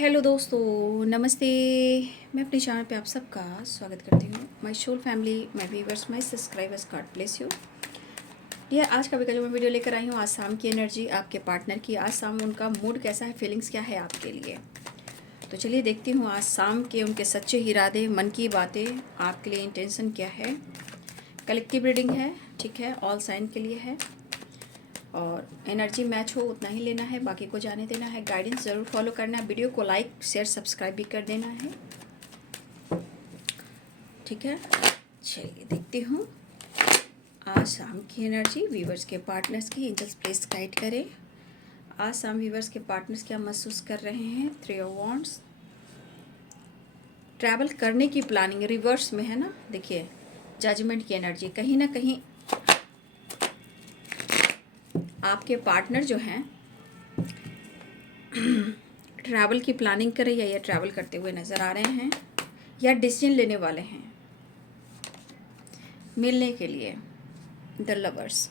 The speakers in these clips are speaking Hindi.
हेलो दोस्तों, नमस्ते। मैं अपने चैनल पे आप सबका स्वागत करती हूँ। My soul family, my viewers, my subscribers, God bless you. ये आज का जो मैं वीडियो लेकर आई हूँ, आज शाम की एनर्जी आपके पार्टनर की। आज शाम उनका मूड कैसा है, फीलिंग्स क्या है आपके लिए। तो चलिए देखती हूँ आज शाम के उनके सच्चे इरादे, मन की बातें, आपके लिए इंटेंशन क्या है। कलेक्टिव रीडिंग है, ठीक है, ऑल साइन के लिए है और एनर्जी मैच हो उतना ही लेना है, बाकी को जाने देना है। गाइडेंस ज़रूर फॉलो करना है। वीडियो को लाइक शेयर सब्सक्राइब भी कर देना है, ठीक है। चलिए देखती हूँ आज शाम की एनर्जी व्यूवर्स के पार्टनर्स की। एंजल्स प्लीज गाइड करें। आज शाम व्यूवर्स के पार्टनर्स क्या महसूस कर रहे हैं। 3 ऑफ वांड्स, ट्रैवल करने की प्लानिंग रिवर्स में है ना। देखिए जजमेंट की एनर्जी, कहीं ना कहीं आपके पार्टनर जो हैं ट्रैवल की प्लानिंग कर रही है या ट्रैवल करते हुए नज़र आ रहे हैं या डिसीजन लेने वाले हैं मिलने के लिए। द लवर्स,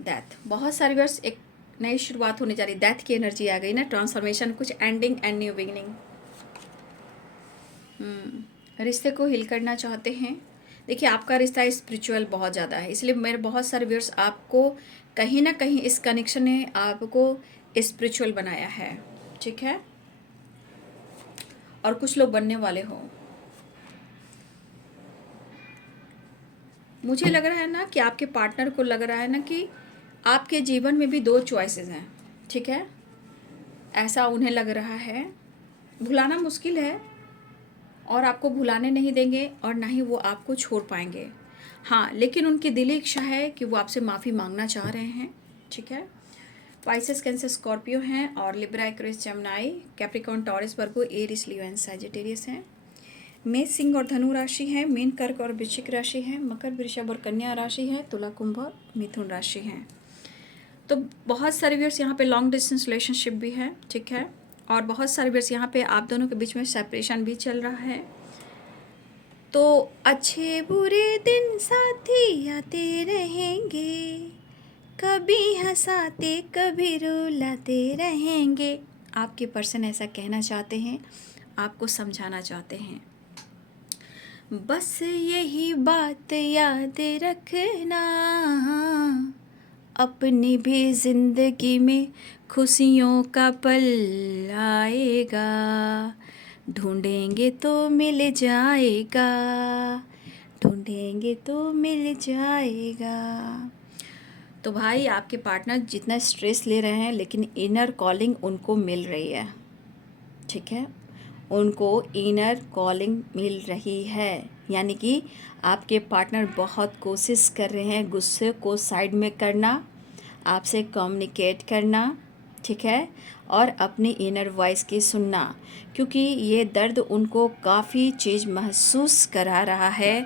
डेथ, बहुत सारी वर्ष एक नई शुरुआत होने जा रही। डेथ की एनर्जी आ गई ना, ट्रांसफॉर्मेशन, कुछ एंडिंग एंड न्यू बिगिनिंग। रिश्ते को हिल करना चाहते हैं। देखिए आपका रिश्ता स्पिरिचुअल बहुत ज़्यादा है, इसलिए मेरे बहुत सारे व्यूअर्स आपको कहीं ना कहीं इस कनेक्शन ने आपको स्पिरिचुअल बनाया है, ठीक है। और कुछ लोग बनने वाले हो। मुझे लग रहा है ना कि आपके पार्टनर को लग रहा है ना कि आपके जीवन में भी 2 चॉइसेस हैं, ठीक है। ऐसा उन्हें लग रहा है। भुलाना मुश्किल है और आपको भुलाने नहीं देंगे और ना ही वो आपको छोड़ पाएंगे। हाँ, लेकिन उनकी दिली इच्छा है कि वो आपसे माफ़ी मांगना चाह रहे हैं, ठीक है। पाइसेस, कैंसर, स्कॉर्पियो हैं और Libra, Aquarius, Gemini, Capricorn, Taurus, Virgo, Aries, Leo and Sagittarius हैं। मेष, सिंह और धनु राशि है। मीन, कर्क और वृश्चिक राशि है। मकर, वृषभ और कन्या राशि है। तुला, कुंभ और मिथुन राशि है। तो बहुत सारे व्यूअर्स यहाँ पे लॉन्ग डिस्टेंस रिलेशनशिप भी है, ठीक है। और बहुत सारे व्यूअर्स यहाँ पे आप दोनों के बीच में सेपरेशन भी चल रहा है। तो अच्छे बुरे दिन साथी आते रहेंगे, कभी हंसाते कभी रुलाते रहेंगे। आपके पर्सन ऐसा कहना चाहते हैं, आपको समझाना चाहते हैं। बस यही बात याद रखना, अपनी भी जिंदगी में खुशियों का पल आएगा, ढूंढेंगे तो मिल जाएगा, ढूंढेंगे तो मिल जाएगा। तो भाई आपके पार्टनर जितना स्ट्रेस ले रहे हैं, लेकिन इनर कॉलिंग उनको मिल रही है, ठीक है। उनको इनर कॉलिंग मिल रही है, यानी कि आपके पार्टनर बहुत कोशिश कर रहे हैं गुस्से को साइड में करना, आपसे कम्युनिकेट करना, ठीक है, और अपनी इनर वॉइस की सुनना, क्योंकि ये दर्द उनको काफ़ी चीज़ महसूस करा रहा है।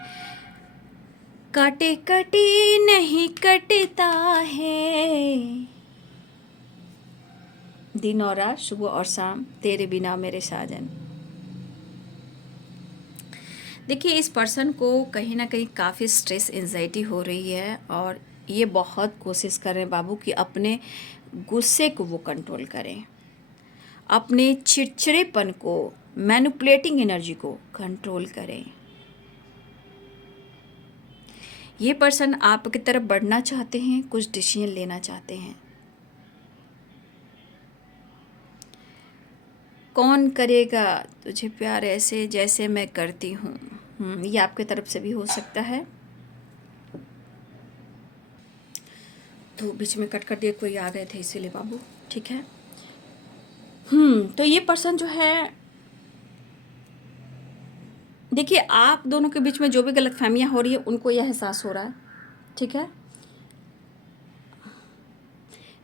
काटे काटे नहीं कटता है, दिन और रात, सुबह और शाम, तेरे बिना मेरे साजन। देखिए इस पर्सन को कहीं ना कहीं काफ़ी स्ट्रेस, एंजाइटी हो रही है और ये बहुत कोशिश कर रहे हैं बाबू कि अपने गुस्से को वो कंट्रोल करें, अपने चिड़चिड़ेपन को, मैनिपुलेटिंग एनर्जी को कंट्रोल करें। ये पर्सन आपकी तरफ बढ़ना चाहते हैं, कुछ डिसीजन लेना चाहते हैं। कौन करेगा तुझे प्यार ऐसे जैसे मैं करती हूँ, ये आपके तरफ से भी हो सकता है। तो बीच में कट कर दिए, कोई आ गए थे इसीलिए बाबू, ठीक है। तो ये पर्सन जो है, देखिए आप दोनों के बीच में जो भी गलतफहमियां हो रही है उनको यह एहसास हो रहा है, ठीक है।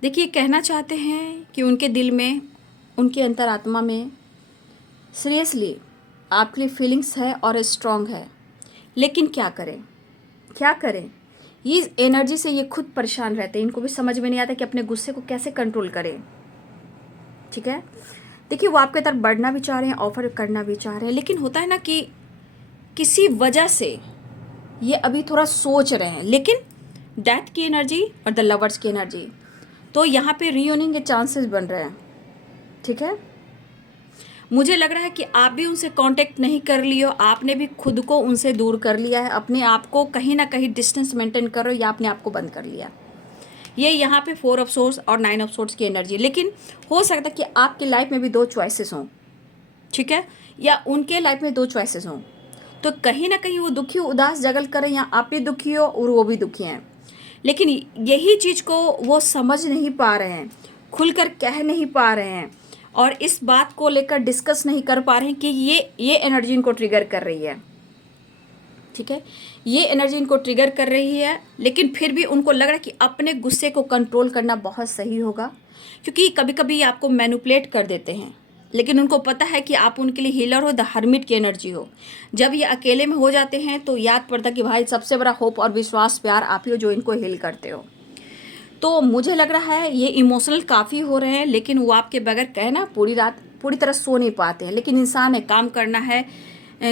देखिए कहना चाहते हैं कि उनके दिल में, उनके अंतरात्मा में सीरियसली आपके लिए फीलिंग्स है और स्ट्रांग है, लेकिन क्या करें, क्या करें। ये एनर्जी से ये खुद परेशान रहते हैं, इनको भी समझ में नहीं आता कि अपने गुस्से को कैसे कंट्रोल करें, ठीक है। देखिए वो आपके तरफ बढ़ना भी चाह रहे हैं, ऑफर करना भी चाह रहे हैं, लेकिन होता है ना कि किसी वजह से ये अभी थोड़ा सोच रहे हैं। लेकिन डेथ की एनर्जी और द लवर्स की एनर्जी, तो यहाँ पे रीयूनियन के चांसेस बन रहे हैं, ठीक है। मुझे लग रहा है कि आप भी उनसे कांटेक्ट नहीं कर लियो, आपने भी खुद को उनसे दूर कर लिया है, अपने आप को कहीं ना कहीं डिस्टेंस मेंटेन करो या अपने आप को बंद कर लिया। ये यहाँ पे 4 ऑफ सोर्स और 9 ऑफ सोर्स की एनर्जी। लेकिन हो सकता है कि आपकी लाइफ में भी 2 चॉइसेस हों, ठीक है, या उनके लाइफ में 2 चॉइसेस हों। तो कहीं ना कहीं वो दुखी उदास जगल करें, या आप भी दुखी हो और वो भी दुखी हैं, लेकिन यही चीज़ को वो समझ नहीं पा रहे हैं, खुलकर कह नहीं पा रहे हैं, और इस बात को लेकर डिस्कस नहीं कर पा रहे हैं कि ये एनर्जी इनको ट्रिगर कर रही है, ठीक है, ये एनर्जी इनको ट्रिगर कर रही है। लेकिन फिर भी उनको लग रहा है कि अपने गुस्से को कंट्रोल करना बहुत सही होगा, क्योंकि कभी कभी आपको मैनिपुलेट कर देते हैं, लेकिन उनको पता है कि आप उनके लिए हीलर हो, द हर्मिट की एनर्जी हो। जब ये अकेले में हो जाते हैं तो याद पड़ता कि भाई सबसे बड़ा होप और विश्वास प्यार आप ही हो जो इनको हील करते हो। तो मुझे लग रहा है ये इमोशनल काफ़ी हो रहे हैं, लेकिन वो आपके बगैर कहे ना पूरी रात पूरी तरह सो नहीं पाते हैं। लेकिन इंसान है, काम करना है,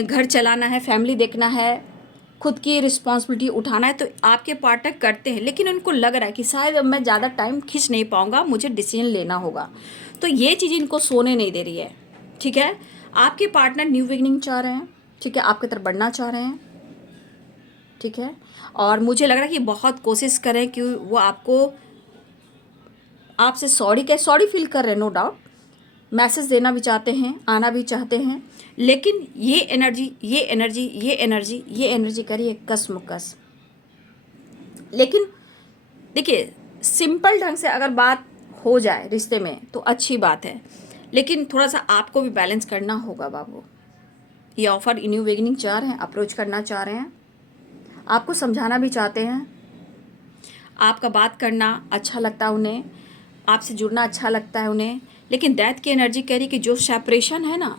घर चलाना है, फैमिली देखना है, खुद की रिस्पॉन्सिबिलिटी उठाना है, तो आपके पार्टनर करते हैं। लेकिन उनको लग रहा है कि शायद अब मैं ज़्यादा टाइम खींच नहीं पाऊँगा, मुझे डिसीजन लेना होगा। तो ये चीज़ इनको सोने नहीं दे रही है, ठीक है। आपके पार्टनर न्यू बिगिनिंग चाह रहे हैं, ठीक है, आपकी तरफ बढ़ना चाह रहे हैं, ठीक है। और मुझे लग रहा है कि बहुत कोशिश करें कि वो आपसे सॉरी फील कर रहे हैं, नो डाउट, मैसेज देना भी चाहते हैं, आना भी चाहते हैं, लेकिन ये एनर्जी करिए कसमकस। लेकिन देखिए, सिंपल ढंग से अगर बात हो जाए रिश्ते में तो अच्छी बात है, लेकिन थोड़ा सा आपको भी बैलेंस करना होगा बाबू। ये ऑफर न्यू बिगिनिंग चाह रहे हैं, अप्रोच करना चाह रहे हैं, आपको समझाना भी चाहते हैं, आपका बात करना अच्छा लगता है उन्हें, आपसे जुड़ना अच्छा लगता है उन्हें। लेकिन डेथ की एनर्जी कह रही कि जो सेपरेशन है ना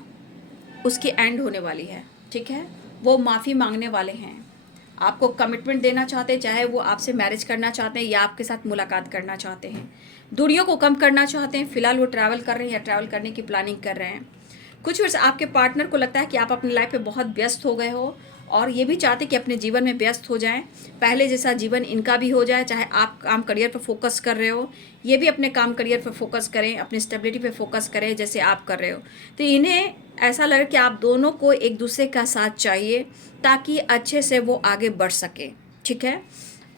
उसकी एंड होने वाली है, ठीक है। वो माफ़ी मांगने वाले हैं, आपको कमिटमेंट देना चाहते हैं, चाहे वो आपसे मैरिज करना चाहते हैं या आपके साथ मुलाकात करना चाहते हैं, दूरियों को कम करना चाहते हैं। फिलहाल वो ट्रैवल कर रहे हैं या ट्रैवल करने की प्लानिंग कर रहे हैं। कुछ वर्ष आपके पार्टनर को लगता है कि आप अपनी लाइफ में बहुत व्यस्त हो गए हो, और ये भी चाहते कि अपने जीवन में व्यस्त हो जाएं, पहले जैसा जीवन इनका भी हो जाए। चाहे आप काम करियर पर फोकस कर रहे हो, ये भी अपने काम करियर पर फोकस करें, अपनी स्टेबिलिटी पे फोकस करें जैसे आप कर रहे हो। तो इन्हें ऐसा लगे कि आप दोनों को एक दूसरे का साथ चाहिए ताकि अच्छे से वो आगे बढ़ सके, ठीक है।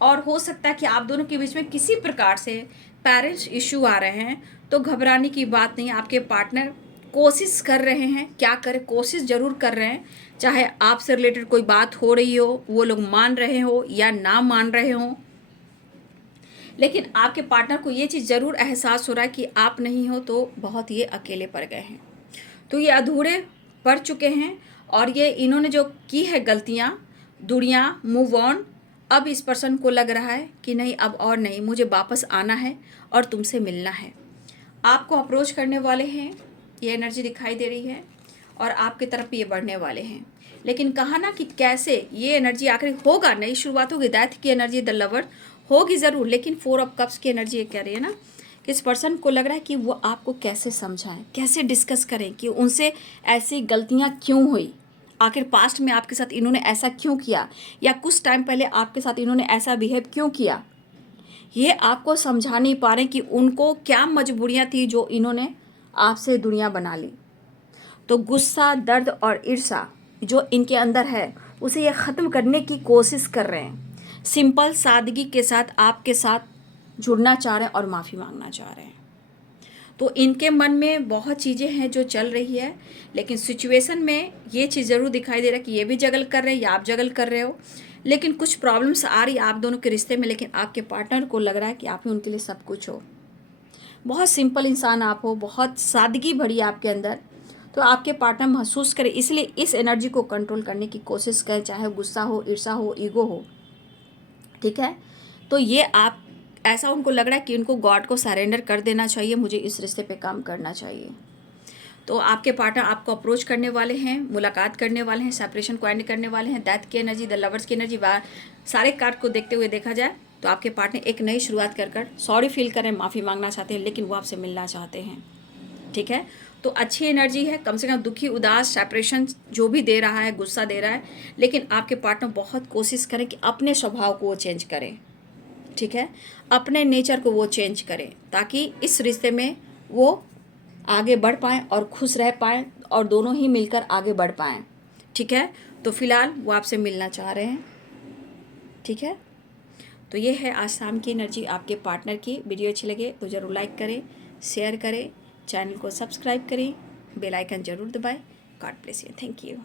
और हो सकता है कि आप दोनों के बीच में किसी प्रकार से पेरेंट्स इशू आ रहे हैं, तो घबराने की बात नहीं। आपके पार्टनर कोशिश कर रहे हैं, क्या करें, कोशिश ज़रूर कर रहे हैं। चाहे आपसे रिलेटेड कोई बात हो रही हो, वो लोग मान रहे हो या ना मान रहे हो, लेकिन आपके पार्टनर को ये चीज़ ज़रूर एहसास हो रहा है कि आप नहीं हो तो बहुत ये अकेले पड़ गए हैं, तो ये अधूरे पड़ चुके हैं। और ये इन्होंने जो की है गलतियाँ, दूरियाँ, मूव ऑन, अब इस पर्सन को लग रहा है कि नहीं, अब और नहीं, मुझे वापस आना है और तुमसे मिलना है। आपको अप्रोच करने वाले हैं, ये एनर्जी दिखाई दे रही है, और आपकी तरफ ये बढ़ने वाले हैं। लेकिन कहा ना कि कैसे ये एनर्जी आखिर होगा, नई शुरुआत होगी। डेथ की एनर्जी, द लवर होगी ज़रूर, लेकिन 4 ऑफ कप्स की एनर्जी ये कह रही है ना कि इस पर्सन को लग रहा है कि वो आपको कैसे समझाएं, कैसे डिस्कस करें कि उनसे ऐसी गलतियां क्यों हुई, आखिर पास्ट में आपके साथ इन्होंने ऐसा क्यों किया, या कुछ टाइम पहले आपके साथ इन्होंने ऐसा बिहेव क्यों किया। ये आपको समझा नहीं पा रहे कि उनको क्या मजबूरियां थी जो इन्होंने आपसे दुनिया बना ली। तो गुस्सा, दर्द और ईर्ष्या जो इनके अंदर है उसे ये ख़त्म करने की कोशिश कर रहे हैं। सिंपल सादगी के साथ आपके साथ जुड़ना चाह रहे हैं और माफ़ी मांगना चाह रहे हैं। तो इनके मन में बहुत चीज़ें हैं जो चल रही है, लेकिन सिचुएशन में ये चीज़ ज़रूर दिखाई दे रहा है कि ये भी जगल कर रहे हैं या आप जगल कर रहे हो। लेकिन कुछ प्रॉब्लम्स आ रही है आप दोनों के रिश्ते में, लेकिन आपके पार्टनर को लग रहा है कि आप ही उनके लिए सब कुछ हो। बहुत सिंपल इंसान आप हो, बहुत सादगी भरी आपके अंदर। तो आपके पार्टनर महसूस करें, इसलिए इस एनर्जी को कंट्रोल करने की कोशिश करें, चाहे गुस्सा हो, ईर्ष्या हो, ईगो हो, ठीक है। तो ये आप ऐसा उनको लग रहा है कि उनको गॉड को सरेंडर कर देना चाहिए, मुझे इस रिश्ते पे काम करना चाहिए। तो आपके पार्टनर आपको अप्रोच करने वाले हैं, मुलाकात करने वाले हैं, सेपरेशन को एंड करने वाले हैं। डेथ की एनर्जी, द लवर्स की एनर्जी, सारे कार्ड को देखते हुए देखा जाए तो आपके पार्टनर एक नई शुरुआत कर सॉरी फील करें, माफ़ी मांगना चाहते हैं, लेकिन वो आपसे मिलना चाहते हैं, ठीक है। तो अच्छी एनर्जी है, कम से कम दुखी, उदास, सेपरेशन जो भी दे रहा है, गुस्सा दे रहा है, लेकिन आपके पार्टनर बहुत कोशिश करें कि अपने स्वभाव को वो चेंज करें, ठीक है, अपने नेचर को वो चेंज करें ताकि इस रिश्ते में वो आगे बढ़ पाएँ और खुश रह पाएँ और दोनों ही मिलकर आगे बढ़ पाएँ। ठीक है, तो फिलहाल वो आपसे मिलना चाह रहे हैं। ठीक है, तो ये है आज शाम की एनर्जी आपके पार्टनर की। वीडियो अच्छी लगे तो ज़रूर लाइक करें, शेयर करें, चैनल को सब्सक्राइब करें, बेल आइकन ज़रूर दबाएं। God bless you, thank you.